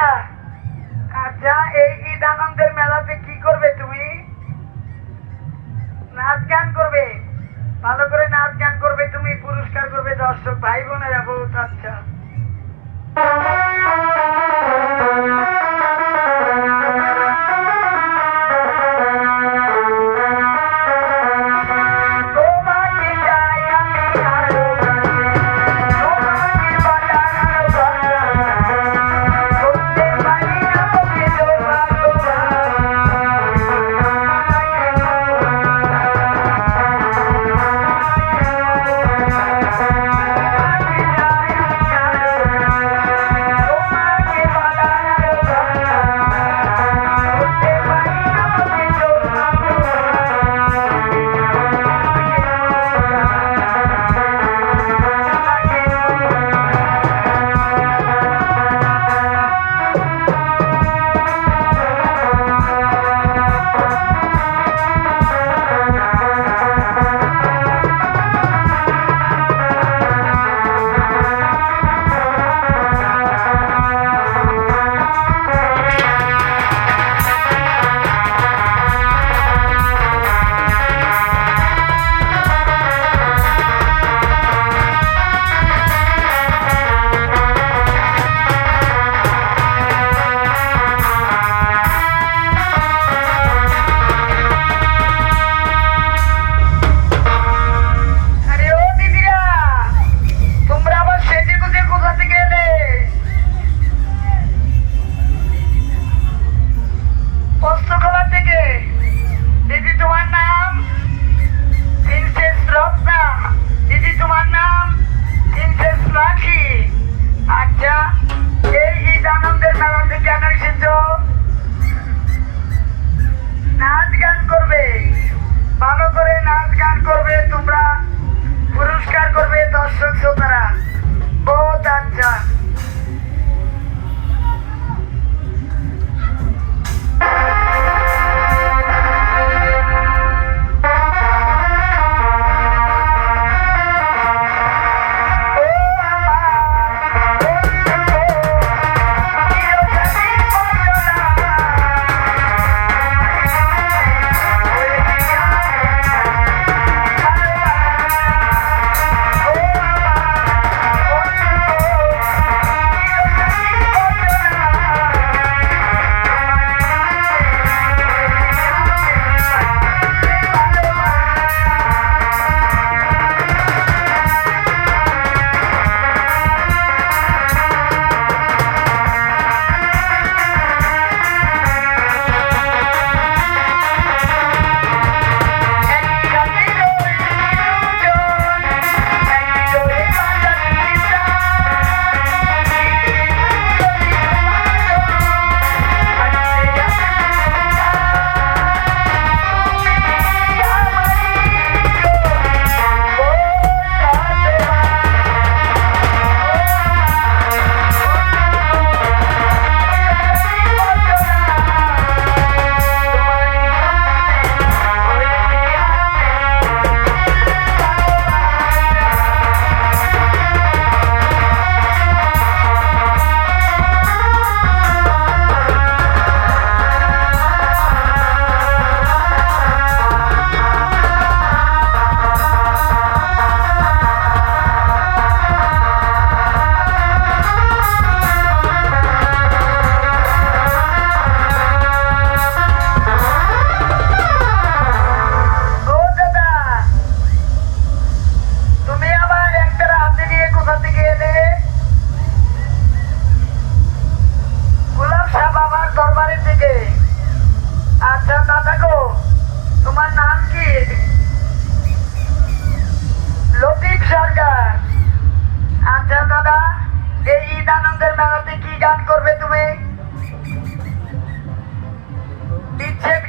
না। আচ্ছা এই ঈদ আনন্দের মেলাতে কি করবে তুমি? নাচ গান করবে? ভালো করে নাচ গান করবে তুমি, পুরস্কার করবে দর্শক ভাই বোনেরা বহুত আচ্ছা।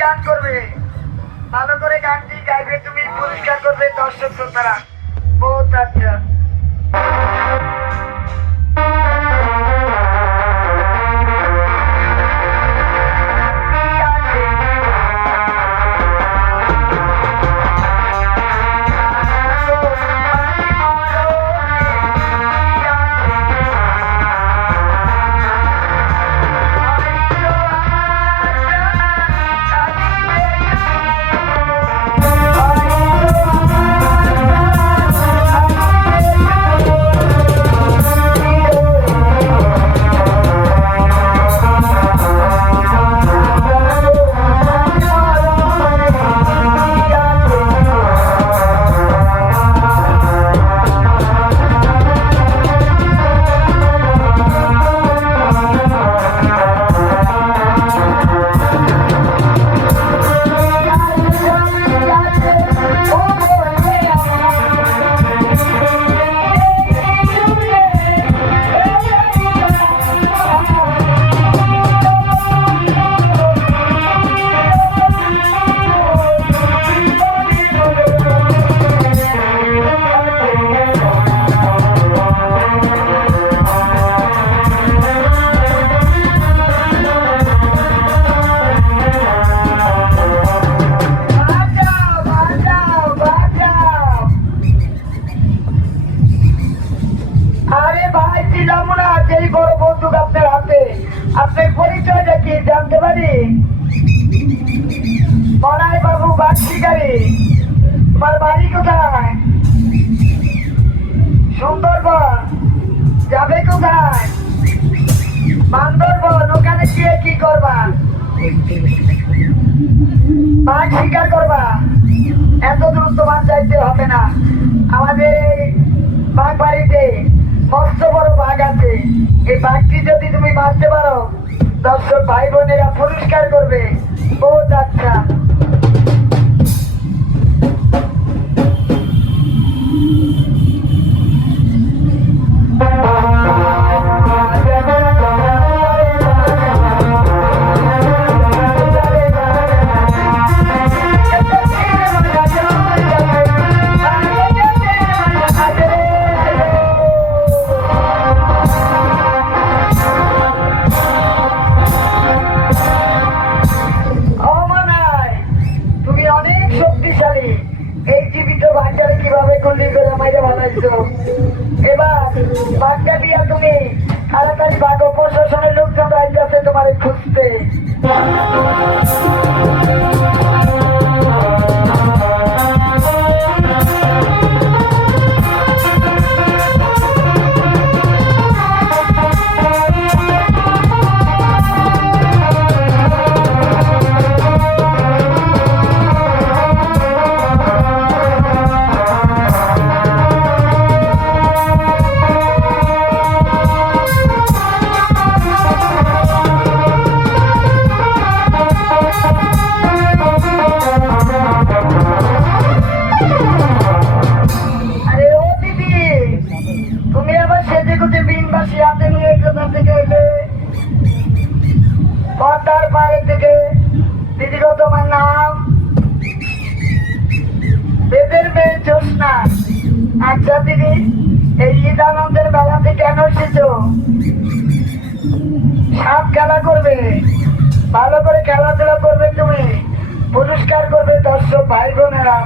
গান করবে। ভালো করে গানটি গাইবে তুমি পরিষ্কার করবে দর্শক শ্রোতারা বহুত আচ্ছা। বাঘ তোমার বাড়ি কোথায়? সুন্দরবন। যাবে কোথায়? বান্দরবন, ওখানে গিয়ে কি করবা? বাঘ শিকার করবা, এত দূর তোমার যাইতে হবে না। আমাদের এই বাঘ বাড়িতে মস্ত বড় বাঘ আছে। এই বাঘটি যদি তুমি মারতে পারো, দর্শক ভাই বোনেরা পুরস্কার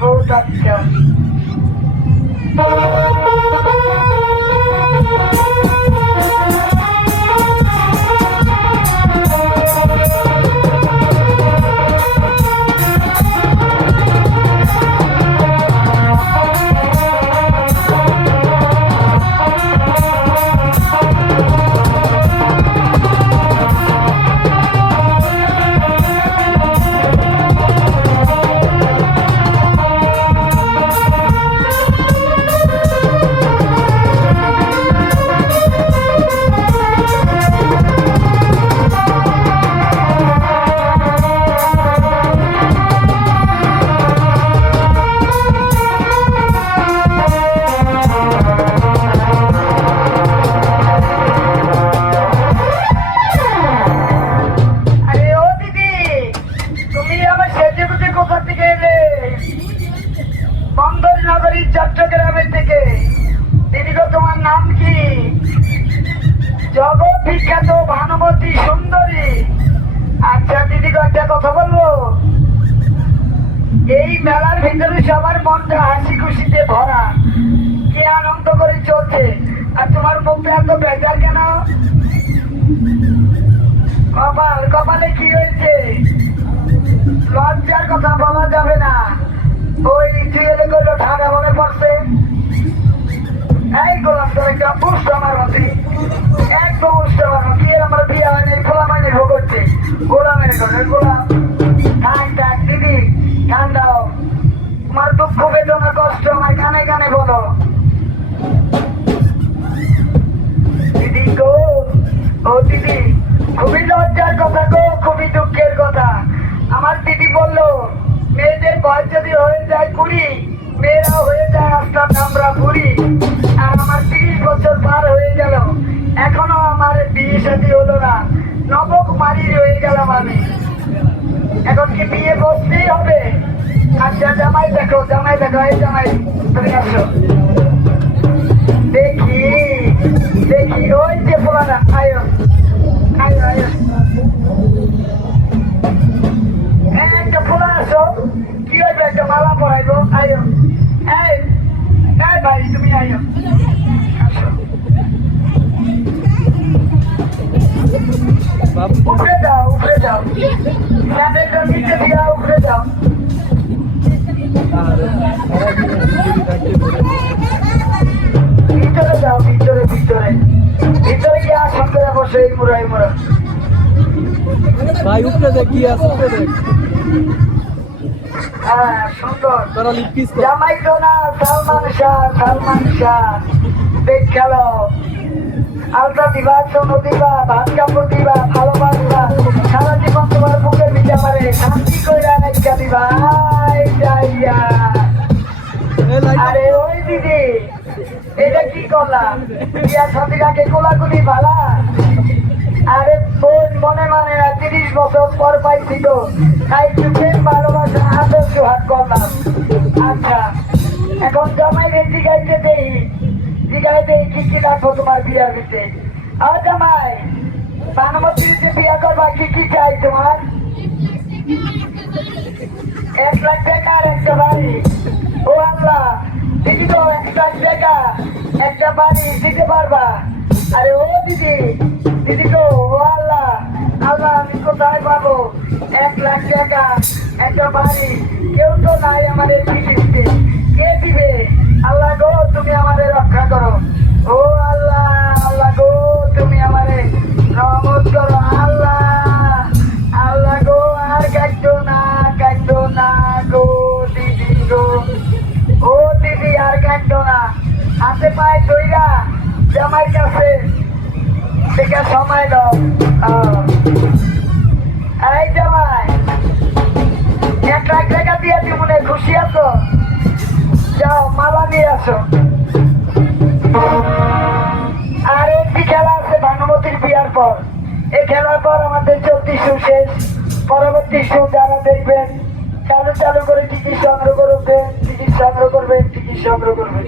বোনেরা কপাল কি হয়েছে? লজ্জার কথা বলা যাবে না। ওই জুয়েলে করল ঢাকা মনে পড়ছে। এই গোলাম তোর একটা পুষ্ট আমার মধ্যে একদম পুষ্ট আমার কি আমার বিয়ে হয়নি, খোলা মাইনে ভোগ হচ্ছে। গোলামের গোলাম। Obrigado, Jô. Daqui. Daqui. Oi, tia fulana. Aí, ó. Aí, ó, aí, ó. É, tia só. Que hoje vai chamar lá aí, ó. Aí, ó. Ei. Ei, aí, ó. O pedal, o pedal. Na verdade, eu queria. মুড়া এই মুড়া ভাই উপরে দেখ কি আছে উপরে দেখ হ্যাঁ সুন্দর। তোরা লিপ জামাই তো না সালমান শাহ সালমান শাহ দেখ খেলো। আলতা দিবা সোনো দিবা ভাত কাপড় দিবা ভালোবাসবা। সারা জীবন তোমার বুকে ভিজা পারে শান্তি কইরা নাইকা দিবা। যাইয়া আরে ওই দিদি এটা কি করলাম বিয়া সাথীর আগে কোলাকুলি ভালা আরে বোন মনে মানে না তিরিশ বছর পর পাইছি তো তাই একটু ভালোবাসা আদর সুহাগ করলাম। আচ্ছা এখন জামাই রে জিগাইতে দেই, কি কি তোমার বিয়ার ভিতরে আর জামাই বানমতির যে বিয়া করবা, কি কি চাই তোমার? এক লাখ টাকা একটা বাড়ি। ও আল্লাহ, দিদি তো এক লাখ টাকা, একটা বাড়ি দিতে পারবা? আরে ও দিদি দিদি তো ও আল্লাহ আল্লাহ কোথায় পাবো। এক লাখ টাকা, একটা বাড়ি। কেউ তো নাই এই পৃথিবীতে কে দিবে? আল্লাহ গো, তুমি আমারে রক্ষা করো। ও আল্লাহ আল্লাহ গো, তুমি আমারে রহমত করো। আল্লাহ আল্লাহ গো, আর কাটতো না কাটতো না গো, দিদি গো। ও দিদি, আর কাটতো না। হাতে পায়ে দইরা জামাই কাছে থেকে সময় দাও। আহ। এই জামাই এক লাখ টাকা দিয়ে তুমি মনে খুশি আছো যাও, মালা নিয়ে আসো আর একটি খেলা আছে ভানুমতির বিয়ার পর এই খেলার পর আমাদের চলতি শু শেষ পরবর্তী শু যারা দেখবেন চালু চালু করে টিকিট সংগ্রহ করবেন টিকিট সংগ্রহ করবেন টিকিট সংগ্রহ করবেন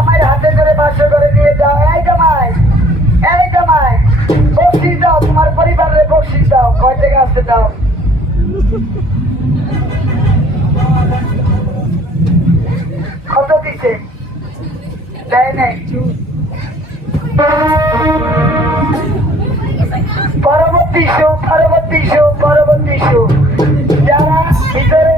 জামাইয়ের হাতে করে বাসর করে দিয়ে যাও। এই জামাই এই জামাই, বকশিস দাও, তোমার পরিবারের বকশিস দাও। কয় টাকা আসতে দাও? কত দিছে? দেয় নাই। পরবর্তী শো পরবর্তী শো পরবর্তী শো যারা ভিতরে